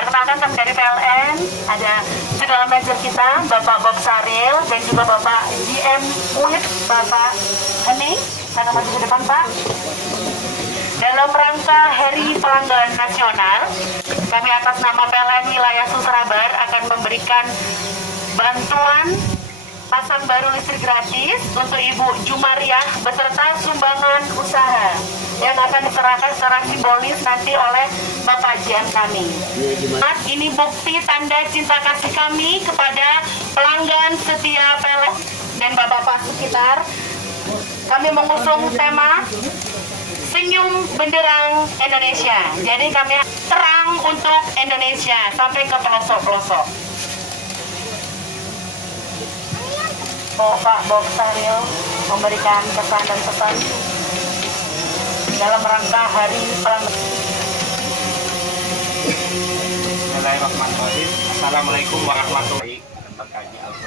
Perkenalkan kami dari PLN, ada General Manager kita, Bapak Bob Saril, dan juga Bapak GM Unit, Bapak Hening. Sana maju ke depan, Pak. Dalam rangka Hari Pelanggan Nasional, kami atas nama PLN Wilayah Susrabar akan memberikan bantuan pasang baru listrik gratis untuk Ibu Jumariah beserta sumbangan usaha yang akan diserahkan secara simbolis nanti oleh Bapak GM kami. Ini bukti tanda cinta kasih kami kepada pelanggan setia PLN dan Bapak-Bapak sekitar. Kami mengusung tema Senyum Benderang Indonesia. Jadi kami terang untuk Indonesia sampai ke pelosok-pelosok. Pak Bob Saril memberikan kesan dan pesan dalam rangka Hari Pelanggan. Bismillahirrahmanirrahim. Assalamualaikum warahmatullahi wabarakatuh.